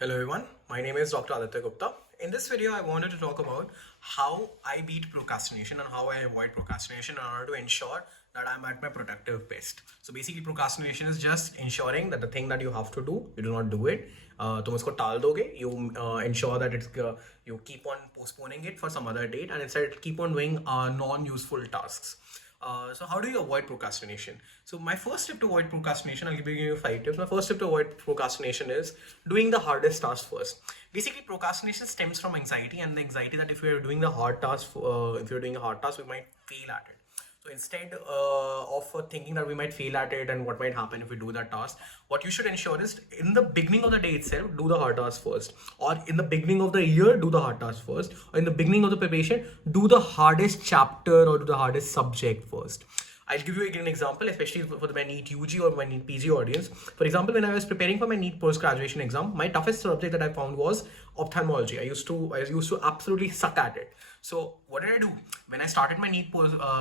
Hello everyone, my name is Dr. Aditya Gupta. In this video, I wanted to talk about how I beat procrastination and how I avoid procrastination in order to ensure that I'm at my productive best. So basically, procrastination is just ensuring that the thing that you have to do, you do not do it. तुम उसको टाल दोगे, you ensure that you keep on postponing it for some other date and instead keep on doing non-useful tasks. So how do you avoid procrastination? So my first tip to avoid procrastination, I'll give you 5 tips. My first tip to avoid procrastination is doing the hardest task first. Basically, procrastination stems from anxiety, and the anxiety that if you're doing the hard task, if you're doing a hard task, we might fail at it. So instead of thinking that we might fail at it and what might happen if we do that task, what you should ensure is in the beginning of the day itself, do the hard task first. Or in the beginning of the year, do the hard task first. Or in the beginning of the preparation, do the hardest chapter or do the hardest subject first. I'll give you an example, especially for my NEET UG or my NEET PG audience. For example, when I was preparing for my NEET post-graduation exam, my toughest subject that I found was ophthalmology. I used to absolutely suck at it. So what did I do? When I started my NEET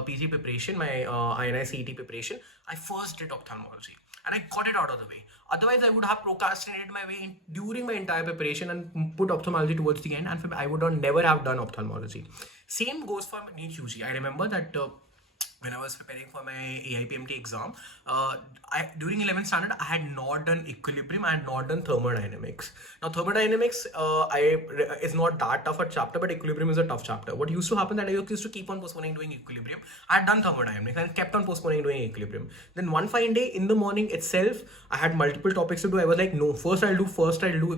PG preparation, my INI-CET preparation, I first did ophthalmology. And I got it out of the way. Otherwise, I would have procrastinated my way during my entire preparation and put ophthalmology towards the end, and I would never have done ophthalmology. Same goes for NEET UG. I remember that when I was preparing for my AIPMT exam, during 11th standard, I had not done equilibrium, I had not done thermodynamics. Now, thermodynamics is not that tough a chapter, but equilibrium is a tough chapter. What used to happen that I used to keep on postponing doing equilibrium. I had done thermodynamics and kept on postponing doing equilibrium. Then one fine day in the morning itself, I had multiple topics to do. I was like, no, first I'll do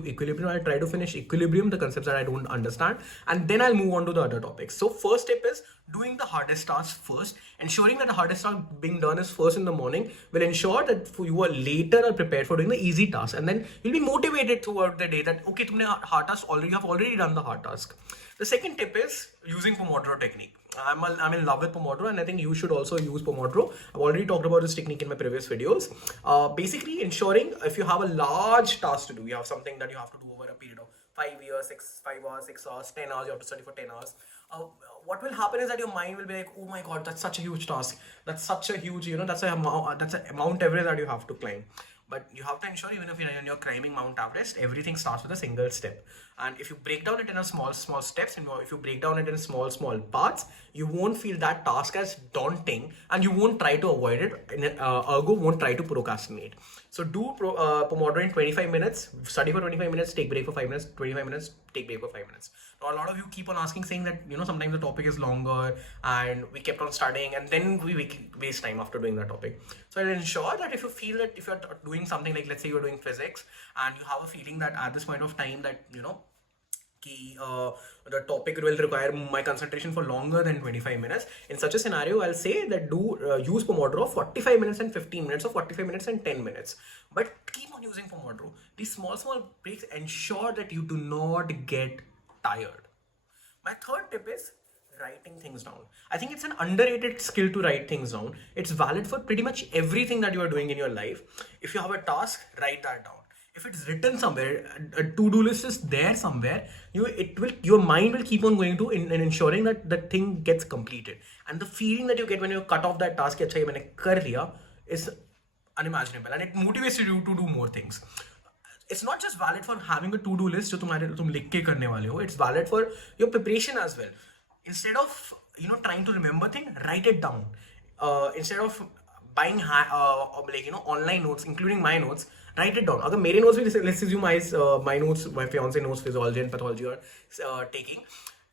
equilibrium. I'll try to finish equilibrium, the concepts that I don't understand, and then I'll move on to the other topics. So first step is doing the hardest task first. Ensuring that the hardest task being done is first in the morning will ensure that you are later are prepared for doing the easy task, and then you'll be motivated throughout the day that okay, you have already done the hard task. The second tip is using Pomodoro technique. I'm in love with Pomodoro, and I think you should also use Pomodoro. I've already talked about this technique in my previous videos. Basically, ensuring if you have a large task to do, you have something that you have to do over a period of 5 years, 5 hours, 6 hours, 10 hours, you have to study for 10 hours. What will happen is that your mind will be like, oh my god, that's such a huge task. That's such a huge, that's an Mount Everest that you have to climb. But you have to ensure, even if you're climbing Mount Everest, everything starts with a single step. And if you break down it in a small steps, and if you break down it in small parts, you won't feel that task as daunting, and you won't try to avoid it. Ergo, won't try to procrastinate. So do Pomodoro in 25 minutes, study for 25 minutes, take break for 5 minutes, 25 minutes, take break for 5 minutes. Now, a lot of you keep on asking, saying that, sometimes the topic is longer and we kept on studying and then we waste time after doing that topic. So I'll ensure that if you feel that if you're doing something like, let's say you're doing physics and you have a feeling that at this point of time that, the topic will require my concentration for longer than 25 minutes. In such a scenario, I'll say that use Pomodoro 45 minutes and 15 minutes or 45 minutes and 10 minutes. But keep on using Pomodoro. These small breaks ensure that you do not get tired. My third tip is writing things down. I think it's an underrated skill to write things down. It's valid for pretty much everything that you are doing in your life. If you have a task, write that down. If it's written somewhere, a to-do list is there somewhere, your mind will keep on going to and ensuring that the thing gets completed. And the feeling that you get when you cut off that task, is unimaginable, and it motivates you to do more things. It's not just valid for having a to-do list जो तुम लिख के करने वाले हो. It's valid for your preparation as well. Instead of trying to remember things, write it down. Instead of buying online notes, including my notes, write it down. अगर मेरे notes भी, let's assume my notes, my fiance knows physiology and pathology are taking.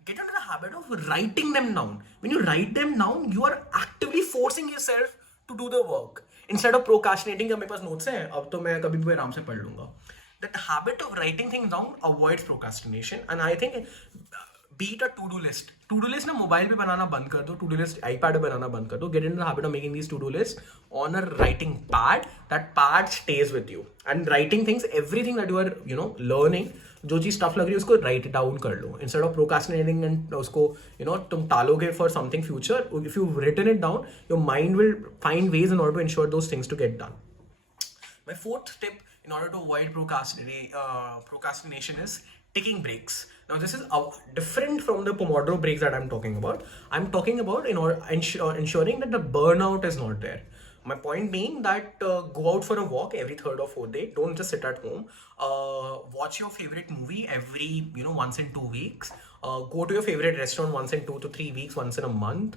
Get into the habit of writing them down. When you write them down, you are actively forcing yourself to do the work. Instead of procrastinating, मेरे पास notes हैं, अब तो मैं कभी भी आराम से पढ़ लूँगा. That habit of writing things down avoids procrastination, and I think beat a to-do list. To-do list ना मोबाइल पे बनाना बंद कर दो. To-do list iPad पे बनाना बंद कर दो. Get into the habit of making these to-do lists on a writing pad. That pad stays with you. And writing things, everything that you are learning, जो चीज टफ लग रही है उसको write down कर लो. Instead of procrastinating and उसको तुम टालोगे for something future. If you've written it down, your mind will find ways in order to ensure those things to get done. My fourth tip in order to avoid procrastination is taking breaks. Now, this is different from the Pomodoro breaks that I'm talking about. I'm talking about ensuring that the burnout is not there. My point being that go out for a walk every third or fourth day. Don't just sit at home. Watch your favorite movie every, once in 2 weeks. Go to your favorite restaurant once in 2 to 3 weeks, once in a month.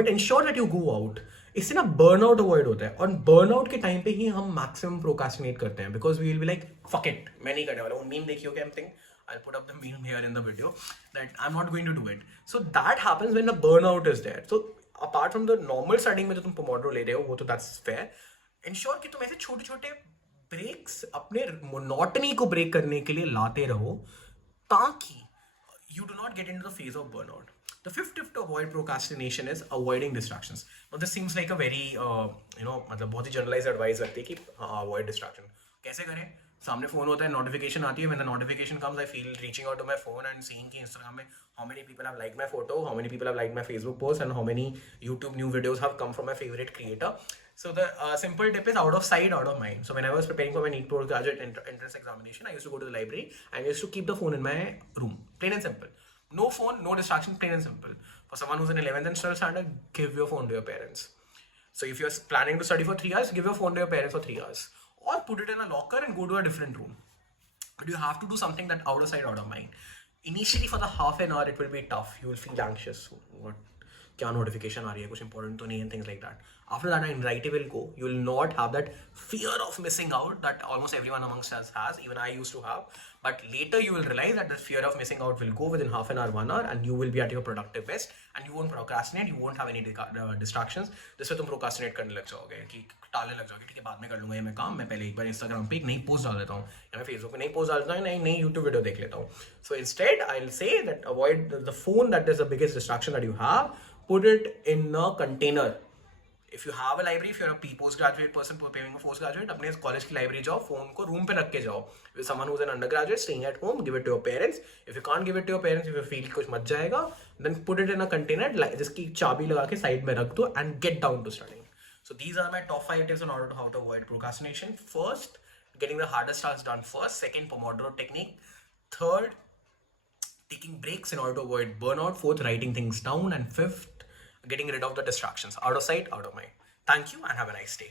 But ensure that you go out. इससे ना burnout avoid होता है, और burnout के time पे ही हम maximum procrastinate करते हैं, because we will be like fuck it, मैं नहीं करने वाला हूँ. मीम देखियो क्या thing, I'll put up the meme here in the video, that I'm not going to do it. So that happens when the burnout is there. So apart from the normal studying में जो तुम Pomodoro ले रहे हो, वो तो that's fair. Ensure कि तुम ऐसे छोटे छोटे ब्रेक्स अपने मोनोटनी को ब्रेक करने के लिए लाते रहो, ताकि you do not get into the phase of burnout. The fifth tip to avoid procrastination is avoiding distractions. Now this seems like a very मतलब बहुत ही generalized advice लगती है कि avoid distraction. कैसे करें? सामने फोन होता है, नोटिफिकेशन आती है. When the notification comes, I feel reaching out to my phone and seeing कि Instagram में how many people have liked my photo, how many people have liked my Facebook post, and how many YouTube new videos have come from my favorite creator. So the simple tip is out of sight, out of mind. So when I was preparing for my NEET postgraduate entrance examination, I used to go to the library and I used to keep the phone in my room. Plain and simple. No phone, no distraction, plain and simple. For someone who's in 11th and 12th standard, give your phone to your parents. So if you're planning to study for 3 hours, give your phone to your parents for 3 hours. Or put it in a locker and go to a different room. But you have to do something that out of sight, out of mind. Initially for the half an hour, it will be tough. You will feel anxious. What? क्या notification आ रही है, कुछ important तो नहीं, and things like that. After that, anxiety will go. You will not have that fear of missing out that almost everyone amongst us has. Even I used to have. But later you will realize that the fear of missing out will go within half an hour, 1 hour, and you will be at your productive best. And you won't procrastinate. You won't have any distractions. जिससे तुम procrastinate करने लग जाओगे, कि टालने लग जाओगे. ठीक है, बाद में कर लूँगा ये मैं काम. मैं पहले एक बार Instagram पे एक नई पोस्ट डाल देता हूँ, या मैं Facebook पे नई पोस्ट डाल देता हूँ, नई YouTube वीडियो देख लेता हूँ. So instead, I'll say that avoid the phone. That is the biggest distraction that you have. Put it in a container. If you have a library, if you're a postgraduate person preparing a postgraduate, अपने college की library जाओ, phone को room पे रख के जाओ. If someone who's an undergraduate staying at home, give it to your parents. If you can't give it to your parents, if you feel कुछ much जाएगा, then put it in a container जिसकी चाबी लगा के side में रख दो and get down to studying. So these are my top 5 tips on order to how to avoid procrastination. First, getting the hardest tasks done first. Second, Pomodoro technique. Third, taking breaks in order to avoid burnout. Fourth, writing things down. And fifth, getting rid of the distractions. Out of sight, out of mind. Thank you and have a nice day.